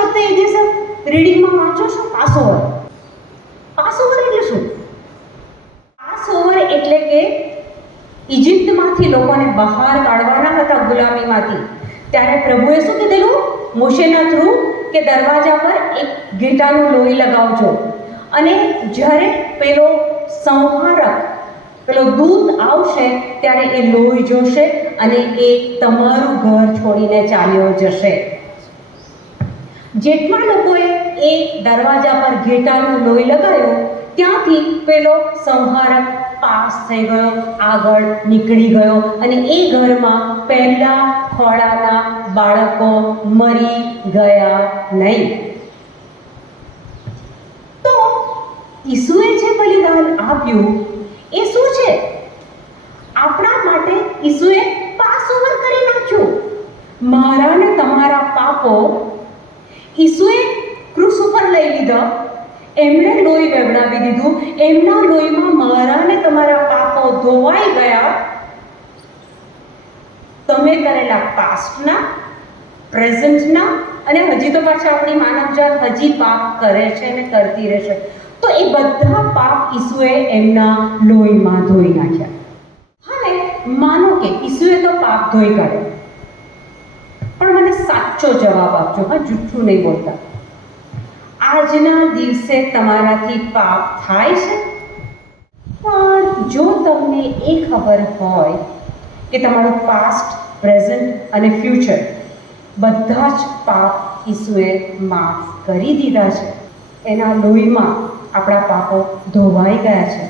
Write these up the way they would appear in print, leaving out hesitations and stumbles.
શબ્દ એ દિવસે રીડિંગમાં વાંચો છો? Pass over. પાસ ઓવર એટલે શું? પાસ ઓવર એટલે કે ઇજિપ્તમાંથી લોકોને બહાર કાઢવાના હતા ગુલામીમાંથી, ત્યારે પ્રભુએ શું કીધેલું મોશેના થ્રુ કે દરવાજા પર એક ઘેટાનું લોહી લગાવજો, અને જ્યારે પેલો સંહારક પેલો દૂત આવશે ત્યારે એ લોહી જોશે અને એ તમારું ઘર છોડીને ચાલ્યો જશે. જેટલા લોકોએ એ દરવાજા પર ઘેટાનું લોહી લગાવ્યું ત્યાંથી પેલો સંહારક પાસ થઈ ગયો, આગળ નીકળી ગયો, અને એ ઘરમાં પહેલા ખોળાના બાળકો મરી ગયા નહીં. તો ઈસુએ જે બલિદાન આપ્યું એ શું છે? આપણા માટે ઈસુએ પાસ ઓવર કરી નાખ્યું. મારા ને તમારા પાપો ઈસુએ ક્રૂસ ઉપર લઈ લીધા, એમણે લોહી વેવડાવી દીધું, એમના લોહીમાં મારા ને તમારા પાપો ધોવાઈ ગયા. તમે કરેલા પાસ્ટના, પ્રેઝન્ટના, અને હજી તો પાછા આપણી માનવજાત હજી પાપ કરે છે અને કરતી રહેશે, તો એ બધા પાપ ઈસુએ એમના લોહીમાં ધોઈ નાખ્યા. હવે માનો કે ઈસુએ તો પાપ ધોઈ કાઢ્યો, પણ મને સાચો જવાબ આપજો, હા, જૂઠું નહીં બોલતા. આજના દિવસે તમારાથી પાપ થાય છે? પણ જો તમને એ ખબર હોય કે તમારું પાસ્ટ, પ્રેઝન્ટ અને ફ્યુચર બધા જ પાપ ઈસુએ માફ કરી દીધા છે, એના લોહીમાં આપણા પાપો ધોવાઈ ગયા છે,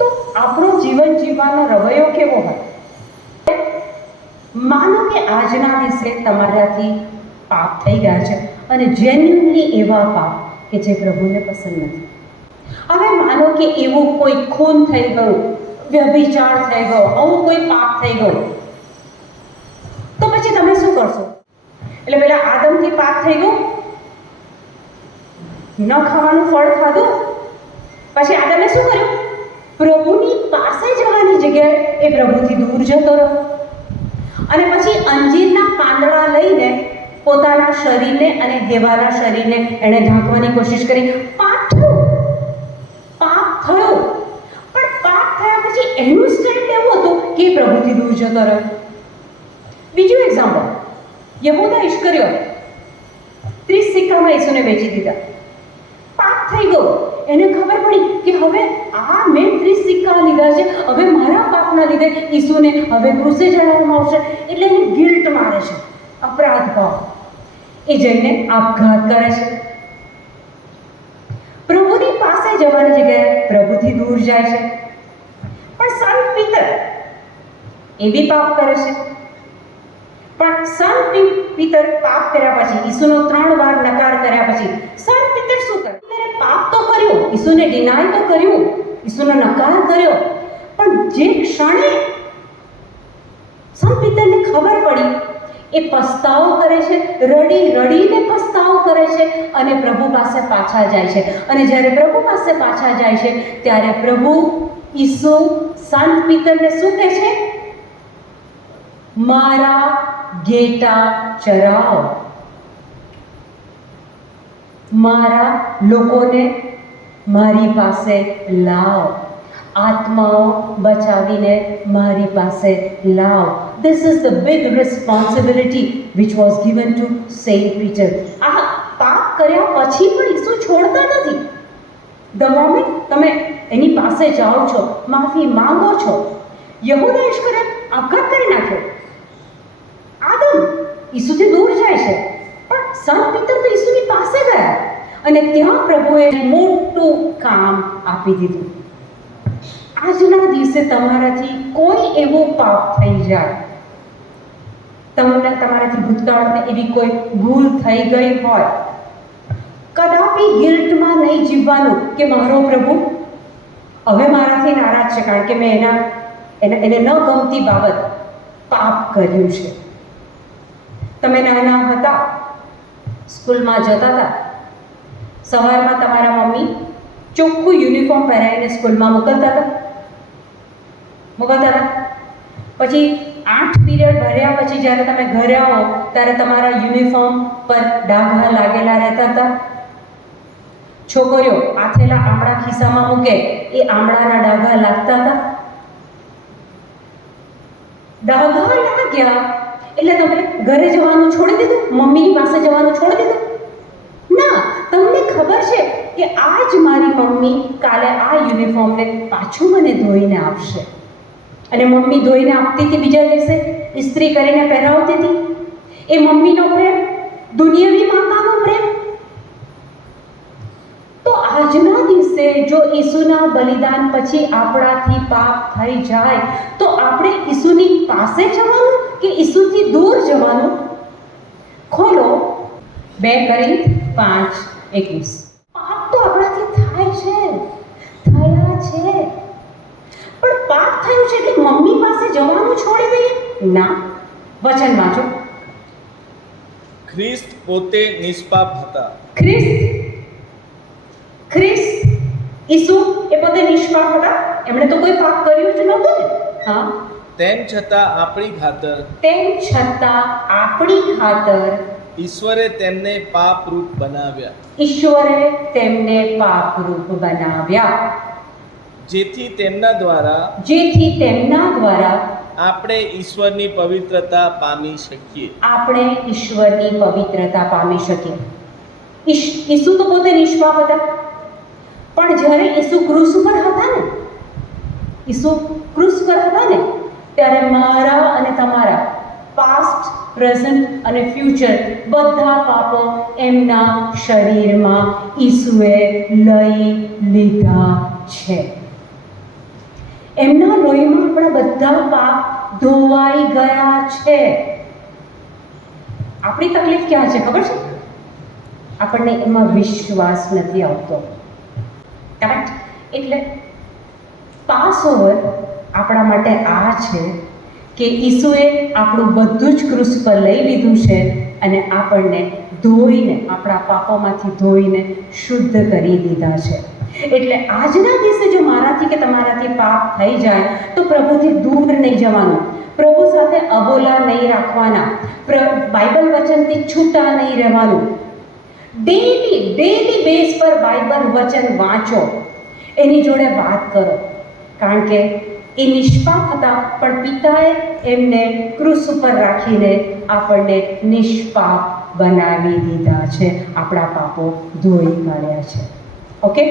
તો આપણો જીવન જીવવાનો રવૈયો કેવો હોય? માનો કે આજના દિવસે તમારાથી પાપ થઈ ગયા છે, અને જેન્યુઅનલી એવા પાપ કે જે પ્રભુને પસંદ નથી. હવે માનો કે એવું કોઈ ખૂન થઈ ગયું, વ્યભિચાર થઈ ગયો, આવું કોઈ પાપ થઈ ગયું, તો પછી તમે શું કરશો? એટલે પેલા આદમથી પાપ થઈ ગયું, ન ખાવાનું ફળ ખાધું, પછી આદમે શું કર્યું? પ્રભુની પાસે જવાની જગ્યાએ એ પ્રભુથી દૂર જતો રહ્યો, અને પછી અંજીરના પાંદડા લઈને પોતાના શરીરને અને હેવાના શરીરને એણે ઢાંકવાની કોશિશ કરી. પાપ થયું, પણ પાપ થયા પછી એનું સ્ટેન્ડ એવું હતું કે એ પ્રભુથી દૂર જતો રહ્યો. બીજું એક્ઝામ્પલ, યહૂદા ઇસ્કરિયોત 30 સિક્કામાં ઈસુને વેચી દીધા. પાપ થઈ ગયો, એને ખબર પડી કે હવે આ મેં 30 સિક્કા લીધા છે, હવે મારા પાપના લીધે ઈસુને હવે ક્રૂસે ચડાવવામાં આવશે, એટલે એને ગિલ્ટ મારે છે, અપરાધ ભાવ. એ જઈને આપઘાત કરે છે. પ્રભુની પાસે જવાની જગ્યાએ પ્રભુથી દૂર જાય છે. પણ સંત પિતર એ બી પાપ કરે છે, પણ સંત પિતર પાપ કર્યા પછી, ઈસુનો 3 વાર નકાર કર્યા પછી સંત પિતર શું કરે? પાપ તો કર્યું, ઈસુને ડિનાય તો કર્યું, ઈસુનો નકાર કર્યો, પણ જે ક્ષણે સંત પિતરને ખબર પડી એ પસ્તાવો કરે છે, રડી રડીને પસ્તાવો કરે છે, અને પ્રભુ પાસે પાછા જાય છે. અને જ્યારે પ્રભુ પાસે પાછા જાય છે ત્યારે પ્રભુ ઈસુ સંત પિતરને શું કહે છે? મારા ઘેટા ચરાવો, મારા લોકોને મારી પાસે લાવ, આત્માઓ બચાવીને મારી પાસે લાવ. This is the big responsibility which was given to Saint Peter. આ પાપ કર્યા પછી પણ ઈસુ છોડતા નથી. The moment તમે એની પાસે જાઓ છો, માફી માંગો છો, યહૂદા ઇસ્કરિયોત આપઘાત કરી નાખ્યો, આદમ ઈસુથી દૂર જાય છે, પણ સંત પિતર તો ઈસુની પાસે ગયા, અને ત્યાં પ્રભુએ મોટું કામ આપી દીધું. આજના દિવસે તમારાથી કોઈ એવું પાપ થઈ જાય, તમને તમારાથી ભૂતકાળમાં એવી કોઈ ભૂલ થઈ ગઈ હોય, કદાપી ગિલ્ટમાં નહીં જીવવાનું કે મારો પ્રભુ હવે મારાથી નારાજ છે કારણ કે મેં એને ન ગમતી બાબત પાપ કર્યું છે. તમે નાના હતા, સ્કૂલમાં જતા હતા, સવારમાં તમારા મમ્મી ચોખ્ખું યુનિફોર્મ પહેરાવીને સ્કૂલમાં મોકલતા હતા. પછી 8 પીરિયડ ભર્યા પછી જ્યારે તમે ઘરે આવો ત્યારે તમારા યુનિફોર્મ પર ડાઘા લાગેલા રહેતા હતા. છોકરીઓ આથેલા આમળા ખિસ્સામાં મૂકે એ આમળાના ડાઘા લાગતા હતા. ડાઘા લાગ્યા એટલે તમે ઘરે જવાનું છોડી દીધું, મમ્મીની પાસે જવાનું છોડી દીધું? ના, તમને ખબર છે કે આજ મારી મમ્મી કાલે આ યુનિફોર્મને પાછું મને ધોઈને આપશે. અને મમ્મી ધોઈને આપતી હતી, બીજા દિવસે ઇસ્ત્રી કરીને પહેરાવતી હતી. એ મમ્મીનો પ્રેમ, દુનિયાવી માતાનો પ્રેમ. તો આજના દિવસે જો ઈસુના બલિદાન પછી આપણાથી પાપ થઈ જાય તો આપણે ઈસુની પાસે જવાનું કે ઈસુથી દૂર જવાનું? ખોલો 2 કોરિન્થ 5:21. પાપ તો આપણાથી થાય છે, થયા છે, પણ પાપ થયું છે એટલે મમ્મી પાસે જવાનું છોડી દઈએ? ના, વચન વાંચો. ખ્રિસ્ત પોતે નિષ્પાપ હતા. ખ્રિસ્ત ઈસુ એ પોતે નિષ્પાપ હતા. એમણે તો કોઈ પાપ કર્યું જ નહોતું ને. હા, તેમ છતાં આપણી ખાતર ઈશ્વરે તેમને પાપરૂપ બનાવ્યા. જેથી તેમના દ્વારા આપણે ઈશ્વરની પવિત્રતા પામી શકીએ. ઈસુ તો પોતે નિષ્પાપ હતા, પણ જ્યારે ઈસુ ક્રૂસ પર હતા ને ત્યારે મારા અને તમારા પાસ્ટ, પ્રેઝન્ટ અને ફ્યુચર બધા પાપો એમના શરીરમાં ઈસુએ લઈ લીધા છે. એમના લોહીમાં આપણા બધા પાપ ધોવાઈ ગયા છે. આપણી તકલીફ ક્યાં છે ખબર છે? આપણને એમાં વિશ્વાસ નથી આવતો. એટલે પાસઓવર આપણા માટે આ છે કે ઈસુએ આપણું બધું જ ક્રૂસ પર લઈ લીધું છે અને આપણને ધોઈને, આપણા પાપોમાંથી ધોઈને શુદ્ધ કરી દીધા છે. એટલે આજના દિવસે જો મારાથી કે તમારાથી પાપ થઈ જાય તો પ્રભુથી દૂર નહીં જવાનું, પ્રભુ સાથે અબોલા નહીં રાખવાના, બાઇબલ વચનથી છૂટા નહીં રહેવાનું. ડેલી બેઝ પર બાઇબલ વચન વાંચો, એની જોડે વાત કરો, કારણ કે એ નિષ્પાપ હતા પણ પિતાએ એમને ક્રૂસ ઉપર રાખીને આપણને નિષ્પાપ બનાવી દીધા છે, આપણા પાપો ધોઈ કાઢ્યા છે. ઓકે,